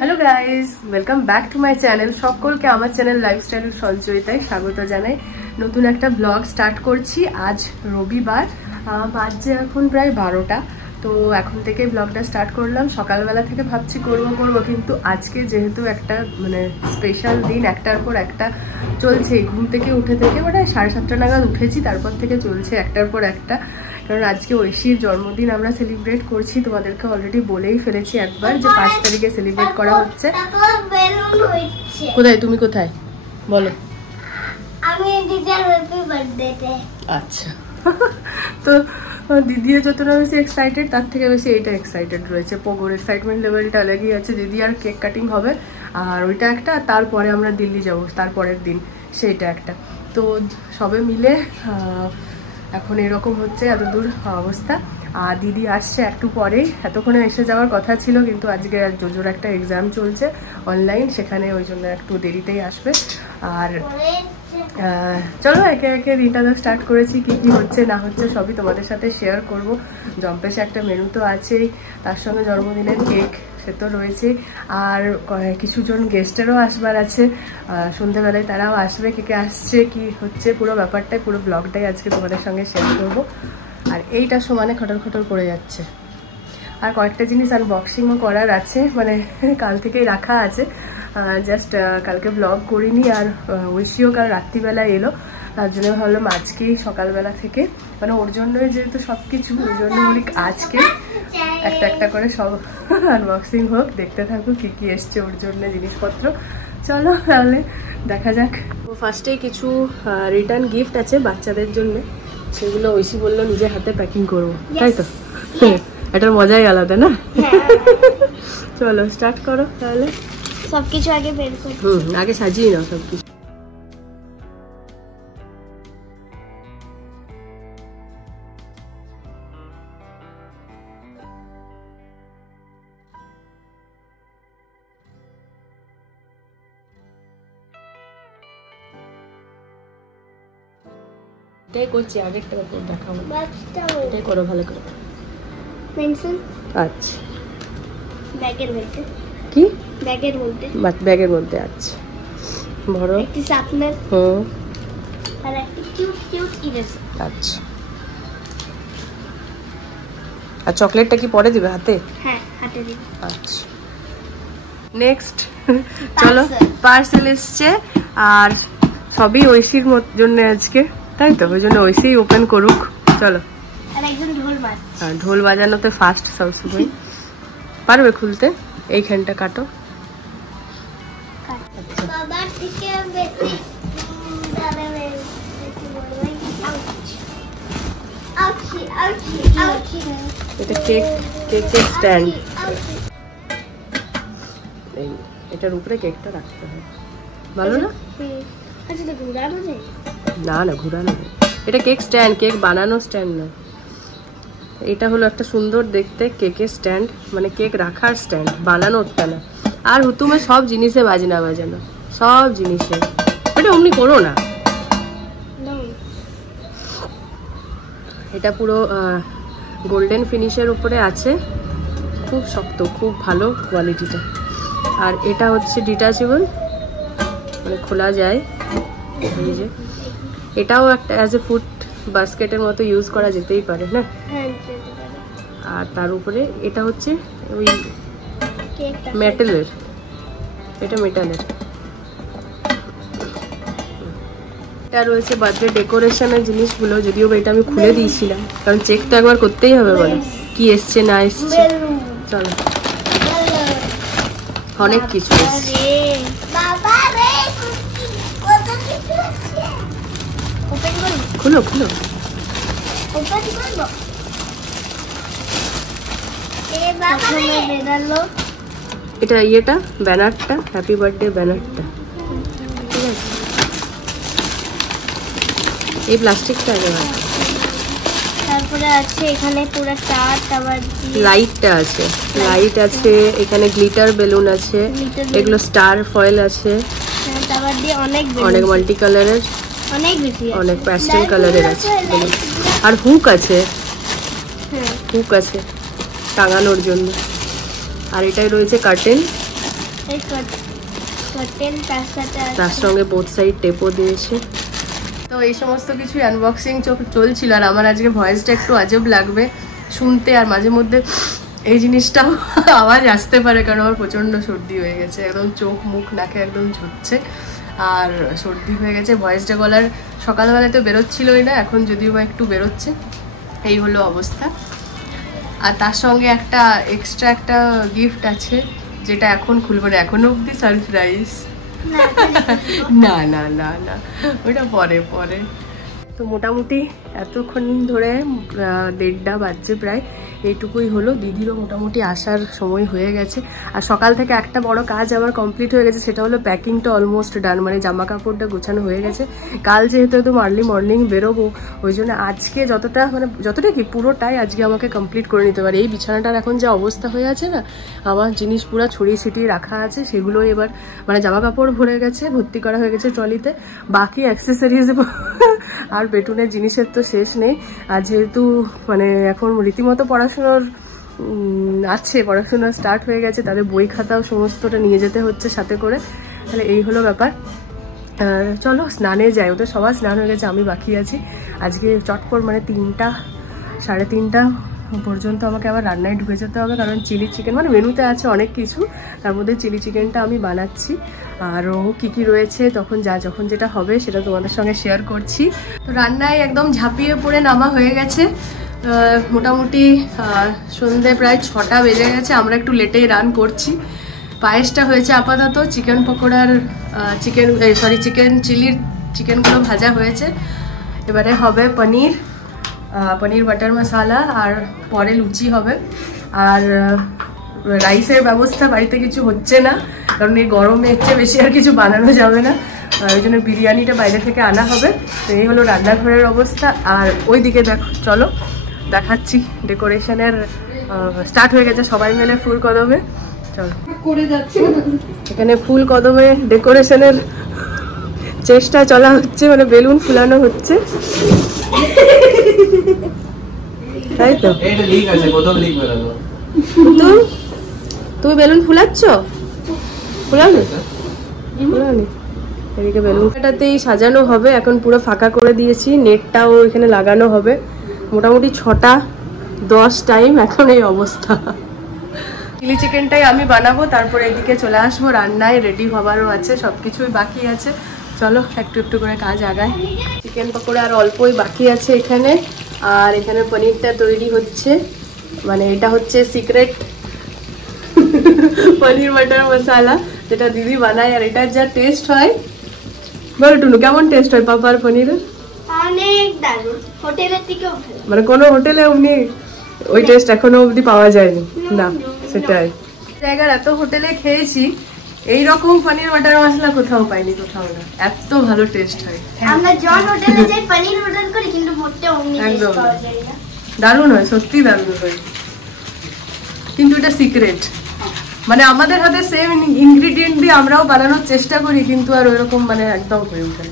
Hello guys welcome back to my channel सकलके आमार channel lifestyle सञ्चयिताय स्वागत जानाई। नतून एक ब्लग स्टार्ट करछि। आज रविवार बाजे एखन प्राय 12टा। तो एखन थेके ब्लगटा स्टार्ट करलाम। सकाल बेला थेके भाबछि करब किन्तु आजके जेहेतु एकटा माने स्पेशल दिन एकटार पर एकटा चलछे। घुम थेके उठे थेके माने 7:30टा नागाद उठेछि, तारपर थेके चलछे एकटार पर एकटा। কারণ আজকে ঐশীর জন্মদিন আমরা সেলিব্রেট করছি। তোমাদেরকে অলরেডি বলেই ফেলেছি একবার যে 5 তারিখে সেলিব্রেট করা হচ্ছে। কোথায় তুমি কোথায় বলো? আমি দিদির হ্যাপি বার্থডেতে। আচ্ছা তো দিদি যতটা বেশি এক্সাইটেড তার থেকে বেশি এইটা এক্সাইটেড রয়েছে। পোগোর এক্সাইটমেন্ট লেভেলটা আলাদাই আছে। দিদি আর কেক কাটিং হবে আর ওইটা একটা, তারপরে আমরা দিল্লি যাব তারপরের দিন সেইটা একটা। তো সবে মিলে এখন এরকম হচ্ছে এতদূর অবস্থা। আর দিদি আসছে একটু পরেই, এতক্ষণে এসে যাওয়ার কথা ছিল কিন্তু আজকে জোজোর একটা এক্সাম চলছে অনলাইন, সেখানে ওই জন্য একটু দেরিতেই আসবে। আর চলো একে একে দিনটা তো স্টার্ট করেছি, কী কী হচ্ছে না হচ্ছে সবই তোমাদের সাথে শেয়ার করব। জম্পেশে একটা মেনু তো আছেই, তার সঙ্গে জন্মদিনের কেক সে তো রয়েছে। আর কিছুজন গেস্টেরও আসবার আছে, সন্ধ্যেবেলায় তারাও আসবে। কে আসছে কি হচ্ছে পুরো ব্যাপারটাই পুরো ব্লগটাই আজকে তোমাদের সঙ্গে শেয়ার করব। আর এইটা সমানে খটর খটর করে যাচ্ছে। আর কয়েকটা জিনিস আনবক্সিংও করার আছে, মানে কাল থেকেই রাখা আছে। জাস্ট কালকে ব্লগ করিনি। আর ঐশীও কাল রাত্রিবেলা এলো, তার জন্য ভাবলাম আজকেই সকালবেলা থেকে, মানে ওর জন্যই যেহেতু সব কিছু, ওই জন্য বলি আজকে একটা একটা করে সব আনবক্সিং হোক। দেখতে থাকুক কী কী এসছে ওর জন্য জিনিসপত্র। চলো তাহলে দেখা যাক। ফার্স্টেই কিছু রিটার্ন গিফট আছে বাচ্চাদের জন্য, সেগুলো ঐশী বললো নিজের হাতে প্যাকিং করবো, তাই তো? এটার মজাই আলাদা না? চলো স্টার্ট করো তাহলে। সবকিছু আগে বের করো। আগে সাজিয়ে নাও সবকিছু। এটাই করছি, আগেরটা দেখাবো। এটাই করো ভালো করে। পেন্সিল। আচ্ছা ব্যাগের মধ্যে। কি ব্যাগের মধ্যে? ব্যাগের মধ্যে। আচ্ছা বড় একটি শার্পনার আর একটি কিউট কিউট ইরেজার। আচ্ছা আর চকলেটটা কি পরে দিবে হাতে? হ্যাঁ হাতে দিব। আচ্ছা নেক্সট চলো পার্সেল এসছে। আর সবই ঐশীর জন্য আজকে, তাই তো? ওই জন্য ঐশী ওপেন করুক। চলো। আর একজন ঢোল বাজাচ্ছে। আর ঢোল বাজানোতে ফার্স্ট সবসময় পারবে খুলতে। এইখানটা কাটো। বাবার থেকে বেশি এটা কেকের স্ট্যান্ড। এটার উপরে কেকটা রাখতে হবে, ভালো না? না না ঘুরানো যায়। এটা কেক স্ট্যান্ড, কেক বানানো স্ট্যান্ড না। এটা হলো একটা সুন্দর দেখতে কেকের স্ট্যান্ড, মানে কেক রাখার স্ট্যান্ড, বানানোরটা না। আর হুতুমে সব জিনিসে বাজনা বাজানো, সব জিনিসে। এটা অমনি করো না। এটা পুরো গোল্ডেন ফিনিশের উপরে আছে, খুব শক্ত, খুব ভালো কোয়ালিটিটা। আর এটা হচ্ছে ডিটাচেবল, মানে খোলা যায়। এই যে এটাও একটা অ্যাজ এ ফুড বাস্কেটের মতো ইউজ করা যেতেই পারে না? আর তার উপরে এটা হচ্ছে ওই মেটালের, এটা মেটালের। এটা রয়েছে বার্থডে ডেকোরেশনের জিনিসগুলো, যদিও এটা আমি খুলে দিয়েছিলাম কারণ চেক তো একবার করতেই হবে, বলো কি এসছে না এসছে। চলো অনেক কিছু এসছে। খুলো খুলো। এটা ইয়েটা ব্যানারটা, হ্যাপি বার্থডে ব্যানারটা, ঠিক আছে? এই প্লাস্টিকটা আগে রাখ। তারপরে আছে এখানে পুরো চার্ট, আবার লাইটটা আছে, লাইট আছে, এখানে গ্লিটার বেলুন আছে, এগুলো স্টার ফয়েল আছে, তারপর দিয়ে অনেক মাল্টি কালারের, অনেক বেশি অনেক প্যাস্টেল কালারের আছে। আর হুক আছে, হুক আছে টাঙানোর জন্য। আর এটাই রয়েছে কার্টেন, তার সঙ্গে বোথ সাইড টেপও দিয়েছে। তো এই সমস্ত কিছু আনবক্সিং চলছিল, আর আমার আজকে ভয়েসটা একটু আজব লাগবে শুনতে, আর মাঝে মধ্যে এই জিনিসটাও আওয়াজ আসতে পারে, কারণ আমার প্রচণ্ড সর্দি হয়ে গেছে, একদম চোখ মুখ নাকে একদম ঝরছে, আর সর্দি হয়ে গেছে। ভয়েসটা গলার সকালবেলায় তো বেরোচ্ছিলই না, এখন যদিও বা একটু বেরোচ্ছে। এই হলো অবস্থা। আর তার সঙ্গে একটা এক্সট্রা একটা গিফট আছে, যেটা এখন খুলবো না, এখনো অবধি সারপ্রাইজ। না না না না, ওইটা পরে পরে। তো মোটামুটি এতক্ষণ ধরে 1:30 বাজছে প্রায়, এইটুকুই হলো। দিদিরও মোটামুটি আসার সময় হয়ে গেছে, আর সকাল থেকে একটা বড় কাজ আমার কমপ্লিট হয়ে গেছে, সেটা হলো প্যাকিংটা অলমোস্ট ডান, মানে জামা কাপড়টা গোছানো হয়ে গেছে। কাল যেহেতু একদম আর্লি মর্নিং বেরোবো, ওই জন্য আজকে যতটা কি পুরোটাই আজকে আমাকে কমপ্লিট করে নিতে পারে। এই বিছানাটার এখন যে অবস্থা হয়ে আছে না, আমার জিনিস পুরো ছড়িয়ে ছিটিয়ে রাখা আছে, সেগুলো এবার মানে জামা কাপড় ভরে গেছে, ভর্তি করা হয়ে গেছে ট্রলিতে, বাকি অ্যাক্সেসরিজ আর বেটুনের জিনিসের তো শেষ নেই। আর যেহেতু মানে এখন রীতিমতো পড়াশোনার স্টার্ট হয়ে গেছে, তাদের বই খাতাও সমস্তটা নিয়ে যেতে হচ্ছে সাথে করে। তাহলে এই হলো ব্যাপার। চলো স্নানে যাই, ওদের সবার স্নান হয়ে গেছে, আমি বাকি আছি। আজকে চটপট মানে 3টা 3:30 পর্যন্ত আমাকে আবার রান্নায় ঢুকে যেতে হবে, কারণ চিলি চিকেন মানে মেনুতে আছে অনেক কিছু, তার মধ্যে চিলি চিকেনটা আমি বানাচ্ছি। আরও কী রয়েছে যখন যেটা হবে সেটা তোমাদের সঙ্গে শেয়ার করছি। তো রান্নায় একদম ঝাঁপিয়ে পড়ে নামা হয়ে গেছে। মোটামুটি সন্ধ্যে প্রায় 6টা বেজে গেছে, আমরা একটু লেটেই রান করছি। পায়েসটা হয়েছে আপাতত, চিকেন পকোড়ার চিকেন চিলির চিকেনগুলো ভাজা হয়েছে। এবারে হবে পনির বাটার মশালা, আর পরে লুচি হবে। আর রাইসের ব্যবস্থা বাড়িতে কিছু হচ্ছে না, কারণ এই গরমে হচ্ছে বেশি আর কিছু বানানো যাবে না, ওই জন্য বিরিয়ানিটা বাইরে থেকে আনা হবে। তো এই হলো রান্নাঘরের অবস্থা। আর ওই দিকে দেখো, চলো দেখাচ্ছি, ডেকোরেশনের স্টার্ট হয়ে গেছে সবাই মিলে ফুল কদমে। চলো করে যাচ্ছে, এখানে ফুল কদমে ডেকোরেশনের চেষ্টা চলা হচ্ছে, মানে বেলুন ফুলানো হচ্ছে, তাই তো? তুমি বেলুন ফুলাচ্ছ? ফুলানি এদিকে বেলুনটাতেই সাজানো হবে, এখন পুরো ফাঁকা করে দিয়েছি, নেটটাও এখানে লাগানো হবে। মোটামুটি 6:10 টাইম, এখন এই অবস্থা। চিলি চিকেনটাই আমি বানাবো, তারপরে এদিকে চলে আসবো রান্নায়, রেডি হবারও আছে, সব কিছুই বাকি আছে। চলো একটু একটু করে কাজ আগায়। চিকেন পকোড়া আর অল্পই বাকি আছে এখানে, আর এখানে পনিরটা তৈরি হচ্ছে, মানে এটা হচ্ছে সিক্রেট পনির বাটার মশালা, যেটা দিদি বানায়। আর এটার যা টেস্ট হয়, বলো টুনু কেমন টেস্ট হয় পাপার পনিরের? অনেক দারুণ, হোটেলের থেকেও ভালো। মানে কোনো হোটেলে অমনি ওই টেস্ট এখনো অবধি পাওয়া যায়নি না, সেটাই। জায়গার এত হোটেলে খেয়েছি, এইরকম পনির বাটার মশলা কোথাও পাইনি, কোথাও না, এত ভালো টেস্ট হয়। আমরা জন হোটেলে যাই পনির অর্ডার করি, কিন্তু মোটে অমনি টেস্ট পাওয়া যায় না। দারুণ হয়, সত্যি দারুণ হয়, কিন্তু এটা সিক্রেট। মানে আমাদের হাতে সেম ইনগ্রিডিয়েন্ট দিয়ে আমরাও বানানোর চেষ্টা করি, কিন্তু আর ওইরকম মানে একদম হয়ে ওঠে,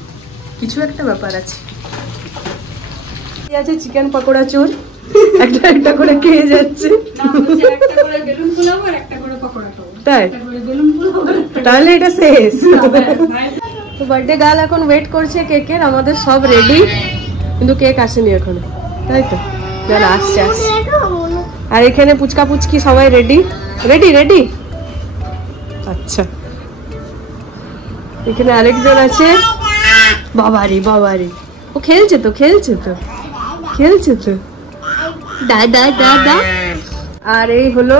কিছু একটা ব্যাপার আছে। আছে চিকেন পকোড়া চোর, একটা একটা করে খেয়ে যাচ্ছে, তাই? তাহলে এটা শেষ। তো বার্থডে গার্ল এখন ওয়েট করছে কেকের, আমাদের সব রেডি, কিন্তু কেক আসেনি এখনো, তাই তো? আসছে আসছে। আর এখানে পুচকা পুচকি সবাই রেডি রেডি রেডি। আচ্ছা, এখানে আরেকজন আছে, বাবারি বাবারি, ও খেলছে তো খেলছে তো খেলছে তো, দাদা দাদা। আর এই হলো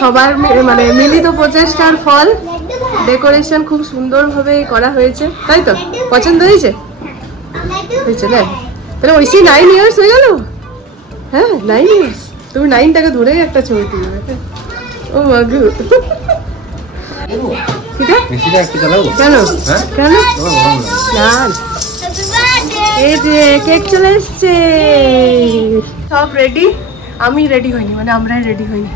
সবার মানে মিলিত প্রচেষ্টার ফল, ডেকোরেশন খুব সুন্দর ভাবে করা হয়েছে, তাই তো? পছন্দ হয়েছে? হয়েছে না? তাহলে ঐশী 9 ইয়ার্স হয়ে গেল। হ্যাঁ 9 ইয়ার্স, তুমি 9টাকে ধরেই একটা ছবি তুলবে। ও মাগু, কেন কেন না, এই যে কেক চলে এসছে, সব রেডি। আমি রেডি হইনি, মানে আমরাই রেডি হইনি।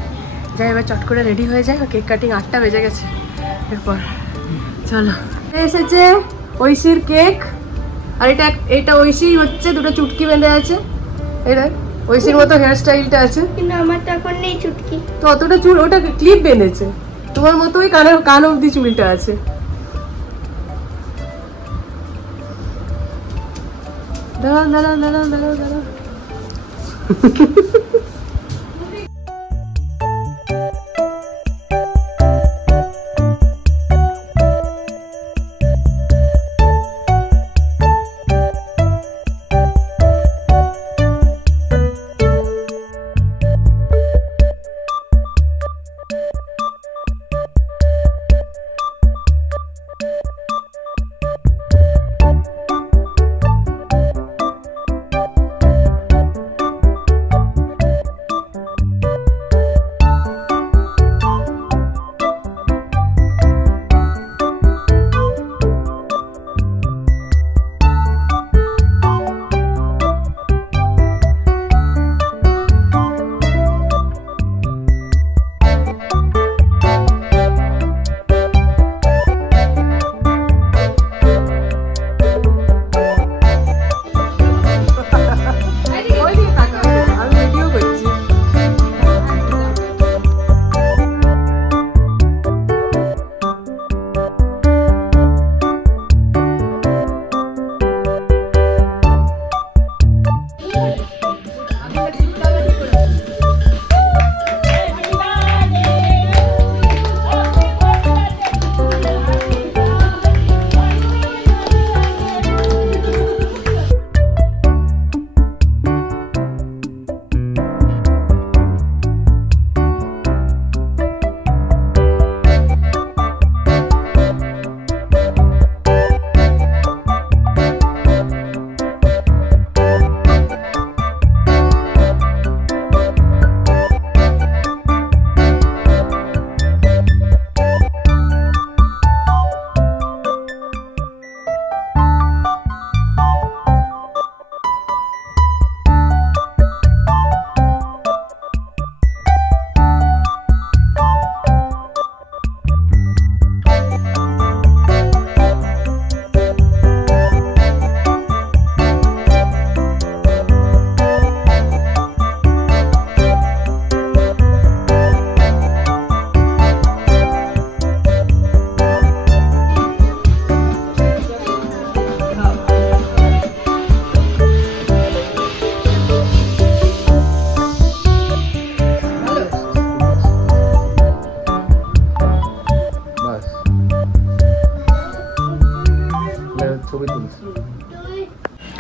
যাই এবার চট করে রেডি হয়ে যায়, কেক কাটিং 8টা বেজে গেছে। এরপর চলো, এসেছে ঐশীর কেক। আর এটা ঐশী হচ্ছে, দুটো চুটকি বেঁধে আছে, এটা ঐশীর মতো হেয়ার স্টাইলটা আছে, কিন্তু আমার তো এখন নেই চুটকি। তো অতটা চুল, ওটা ক্লিপ বেঁধেছে, তো তোমার মতোই কান অব্দি চুলটা আছে। দাঁড়াও দাঁড়াও দাঁড়াও দাঁড়াও দাঁড়াও।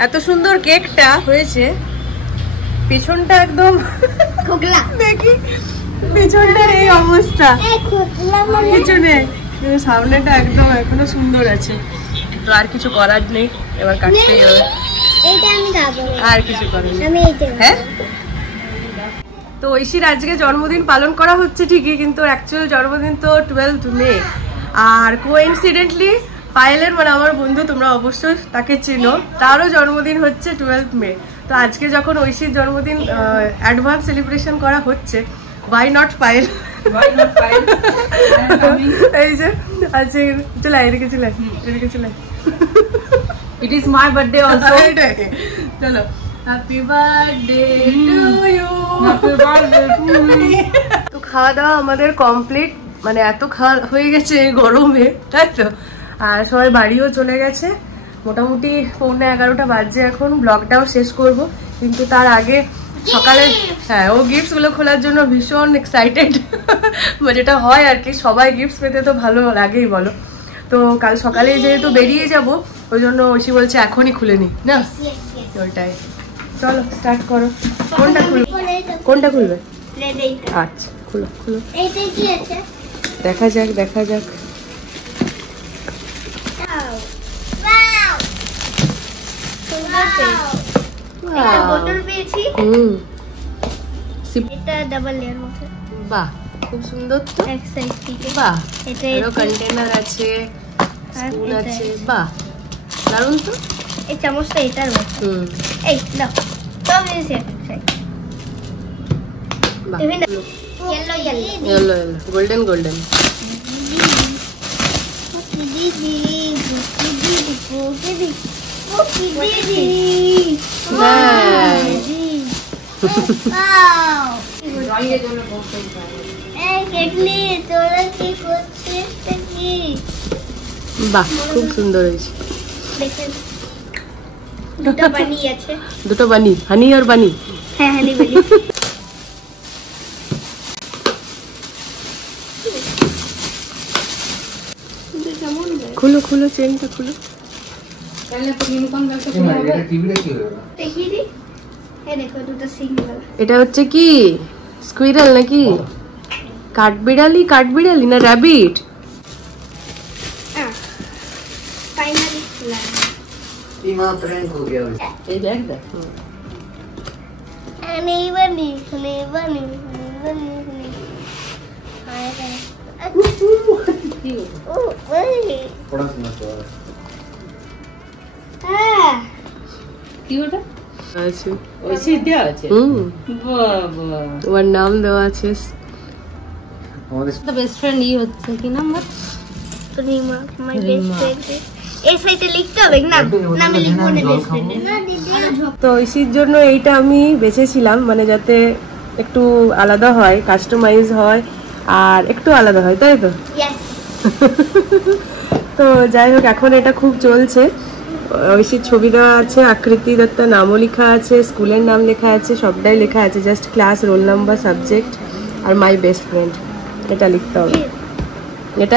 এত সুন্দর কেকটা হয়েছে, পিছনটা একদম খোকলা দেখি, পিছনটার এই অবস্থা, পিছনে সামনেটা একদম এখনো সুন্দর আছে। তো আর কিছু করার নেই, এবার কাটতেই হবে। এইটা আমি খাবো, আর কিছু করার নেই। আমি এইটা হ্যাঁ। তো ঐশীর আজকে জন্মদিন পালন করা হচ্ছে ঠিকই, কিন্তু অ্যাকচুয়াল জন্মদিন তো 12th মে। আর কোইন্সিডেন্টলি পায়েলের মানে আমার বন্ধু, তোমরা অবশ্যই তাকে চিনো, তারও জন্মদিন হচ্ছে 12th মে। তো আজকে যখন ঐশীর জন্মদিন অ্যাডভান্স সেলিব্রেশন করা হচ্ছে, why not পায়েল? এই যে আজকে চলে এদিকে চলে এদিকে চলে, It is my birthday also. চলো, happy birthday to you. Happy birthday to me. তো খাওয়া দাওয়া আমাদের কমপ্লিট, মানে এত খাওয়া হয়ে গেছে গরমে, তাই তো। আর সবাই বাড়িও চলে গেছে, মোটামুটি 11:15 বাজছে এখন। ব্লগটাও শেষ করব, কিন্তু তার আগে সকালে হ্যাঁ ও গিফটস গুলো খোলার জন্য ভীষণ এক্সাইটেড, যেটা হয় আর কি, সবাই গিফটস পেতে তো ভালো লাগেই বলো। তো কাল সকালে যেহেতু বেরিয়ে যাব, ওই জন্য ঐশী বলছে এখনই খুলে নি না, ওইটাই। চলো স্টার্ট করো, কোনটা খুলবে? কোনটা খুলবে? আচ্ছা খুলো খুলো, এইটা কি আছে দেখা যাক দেখা যাক। ওয়াও, সুন্দর একটা বোতল পেয়েছি। এটা ডাবল লেয়ার মতো, বাহ খুব সুন্দর তো, এক সাইড থেকে। বাহ এটা এরও কন্টেনার আছে, স্পুন এটা আছে, বাহ দারুণ তো। এই চামচটা এটার মতো। এই নাও, সব জিনিস এক সাইড। বাহ yellow yellow yellow yellow golden golden. Kettle তোরা কি করছিস কি? বাহ, খুব সুন্দর হয়েছে। দেখেন দুটো বানি আছে। দুটো বানি, হানি আর বানি। হ্যাঁ হানি বানি। খুলো খুলো, চেনটা খুলো। এটা হচ্ছে কি স্কুইরাল নাকি কাঠবিড়ালি? কাঠবিড়ালি না র‍্যাবিট? फाइनली सीमा प्रैंक हो गया ये देख दे नहीं बनी नहीं बनी नहीं बनी नहीं आएगा ओ भाई थोड़ा सुना तो हां কি ওটা আছে ওইসি দেয়া আছে বাবা ওর নাম দেওয়া আছে। আমাদের তো বেস্ট ফ্রেন্ড ই হচ্ছে কি নাম ওর? रीमा माय बेस्ट फ्रेंड এই সাইডে লিখতে হবে না নামে লিখবো না বেস্ট ফ্রেন্ড না দিদি। তো ঐশীর জন্য এইটা আমি বেছেছিলাম, মানে যাতে একটু আলাদা হয়, কাস্টমাইজ হয় আর একটু আলাদা হয়, তাই তো? यस তো যাই হোক, এখন এটা খুব চলছে। ঐশীর ছবি দেওয়া আছে, আকৃতি দত্তা নামও লেখা আছে, স্কুলের নাম লেখা আছে, সবটাই লেখা আছে, just class, roll number, subject আর মাই বেস্ট ফ্রেন্ড এটা লিখতে হবে। এটা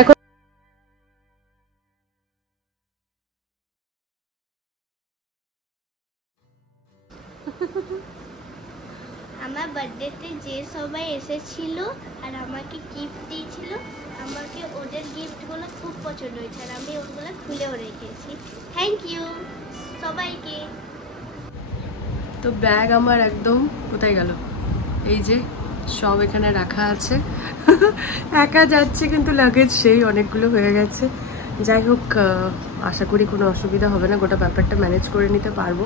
আমার বার্থডেতে যে সবাই এসেছিল আর আমাকে গিফট দিয়েছিল, আমাকে ওদের গিফটগুলো খুব পছন্দ হয়েছে আর আমি ওগুলো খুলেও রেখেছি। থ্যাংক ইউ সবাইকে। তো ব্যাগ আমার একদম কোথায় গেল, এই যে সব এখানে রাখা আছে। একা যাচ্ছে কিন্তু লাগেজ সেই অনেকগুলো হয়ে গেছে। যাই হোক, আশা করি কোনো অসুবিধা হবে না, গোটা ব্যাপারটা ম্যানেজ করে নিতে পারবো।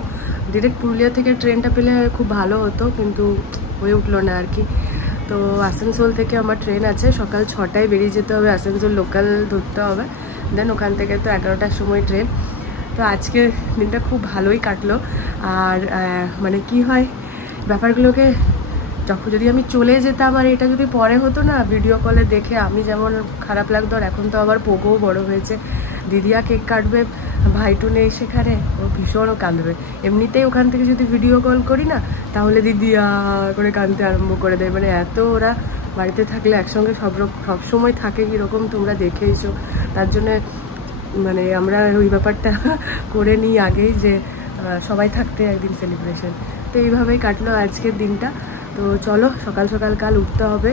ডিরেক্ট পুরুলিয়া থেকে ট্রেনটা পেলে খুব ভালো হতো, কিন্তু হয়ে উঠলো না আর কি। তো আসানসোল থেকে আমার ট্রেন আছে, সকাল 6টায় বেরিয়ে যেতে হবে, আসানসোল লোকাল ধরতে হবে, দেন ওখান থেকে তো 11টার সময় ট্রেন। তো আজকে দিনটা খুব ভালোই কাটলো। আর মানে কি হয় ব্যাপারগুলোকে, যখন যদি আমি চলে যেতাম আর এটা যদি পরে হতো না, ভিডিও কলে দেখে আমি যেমন খারাপ লাগতো, আর এখন তো আবার পোগোও বড় হয়েছে, দিদিয়া কেক কাটবে, ভাইটু নেই সেখানে, ও ভীষণও কাঁদবে। এমনিতেই ওখান থেকে যদি ভিডিও কল করি না, তাহলে দিদিয়া করে কাঁদতে আরম্ভ করে দেয়। মানে এত ওরা বাড়িতে থাকলে একসঙ্গে সব সময় থাকে কীরকম তোমরা দেখেইছো, তার জন্যে মানে আমরা ওই ব্যাপারটা করে নিই আগেই, যে সবাই থাকতে একদিন সেলিব্রেশন। তো এইভাবেই কাটলো আজকের দিনটা। তো চলো, সকাল সকাল কাল উঠতে হবে,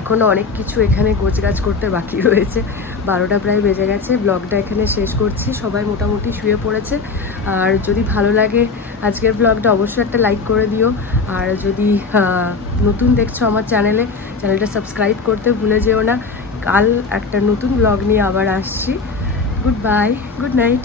এখনও অনেক কিছু এখানে গোছগাছ করতে বাকি রয়েছে। 12টা প্রায় বেজে গেছে। ব্লগটা এখানে শেষ করছি, সবাই মোটামুটি শুয়ে পড়েছে। আর যদি ভালো লাগে আজকের ব্লগটা অবশ্যই একটা লাইক করে দিও, আর যদি নতুন দেখছো আমার চ্যানেলটা সাবস্ক্রাইব করতে ভুলে যেও না। কাল একটা নতুন ব্লগ নিয়ে আবার আসছি। Good bye, good night.